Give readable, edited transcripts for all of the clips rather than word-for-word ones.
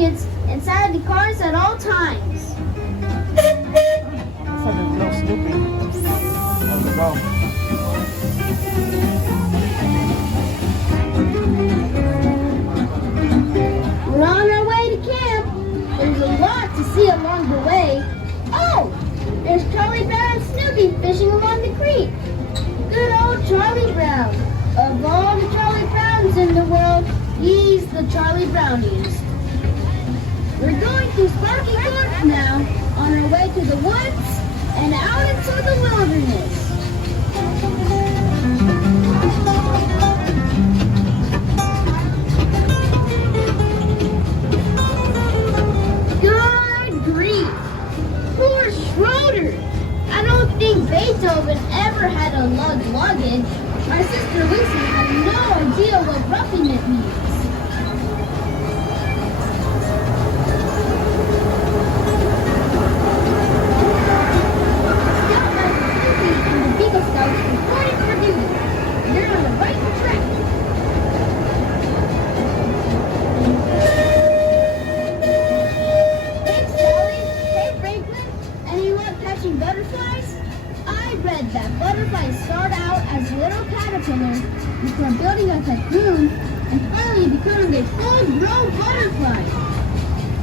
blankets inside the cars at all times. Looks like a little Snoopy. There we go. We're on our way to camp. There's a lot to see along the way. Oh, there's Charlie Brown and Snoopy fishing along the creek. Good old Charlie Brown. Of all the Charlie Browns in the world, he's the Charlie Browniest. We're going through Sparky Gorge now, on our way to the woods and out into the wilderness. Good grief! Poor Schroeder! I don't think Beethoven ever had a luggage. My sister Lucy has no idea what roughing it means. They're on the right track. Thanks, Sally. Hey, Franklin. Any luck catching butterflies? I read that butterflies start out as little caterpillars before building a cocoon and finally becoming a full-grown butterfly.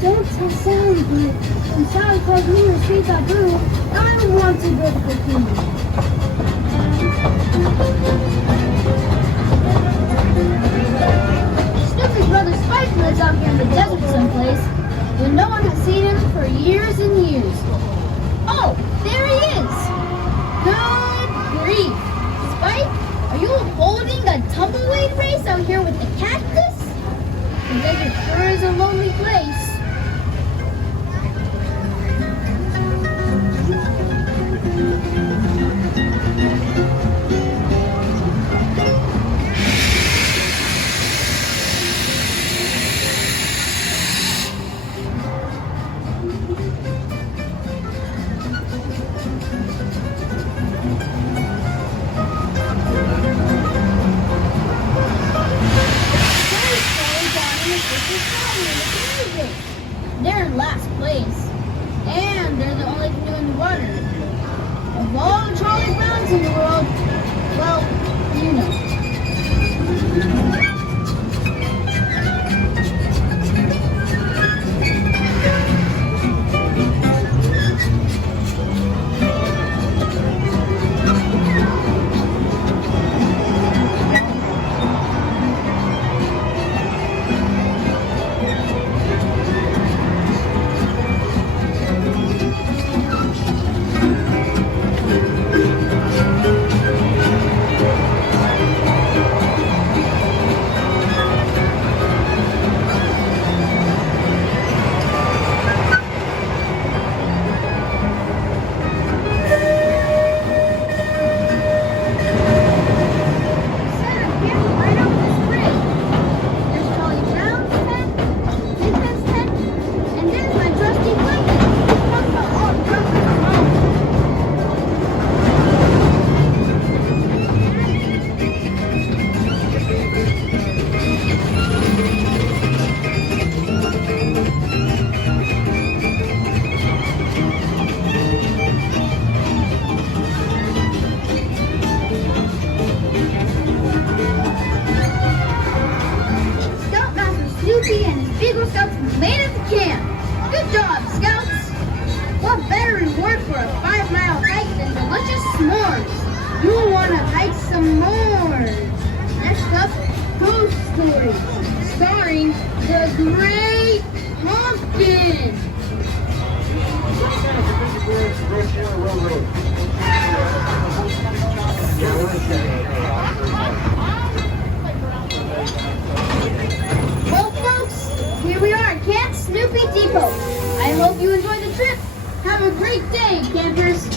Don't tell Sally, but when Sally calls me a sweet taboo, I want to build a cocoon. Snoopy's brother Spike lives out here in the desert someplace, but no one has seen him for years and years. Oh, there he is! Good grief! Spike, are you holding a tumbleweed race out here with the cactus? The desert sure is a lonely place. They're in last place, and they're the only canoe in the water. Of all the Charlie Browns in the world, well, you know. Made it to camp. Good job, Scouts. What better reward for a 5-mile hike than delicious s'mores? You'll want to hike some more. Next up, Ghost Stories, starring the Great Pumpkin. Well, folks, here we are at Camp Snoopy Depot. I hope you enjoyed the trip. Have a great day, campers.